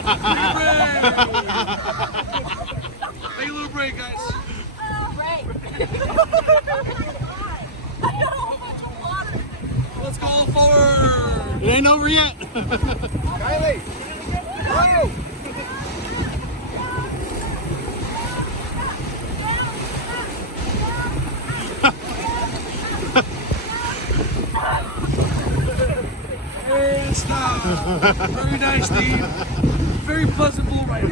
Take a little break, guys. Break. Let's go forward. It ain't over yet. Kylie! Go! And stop. Very nice, Steve. Very pleasant bull riding.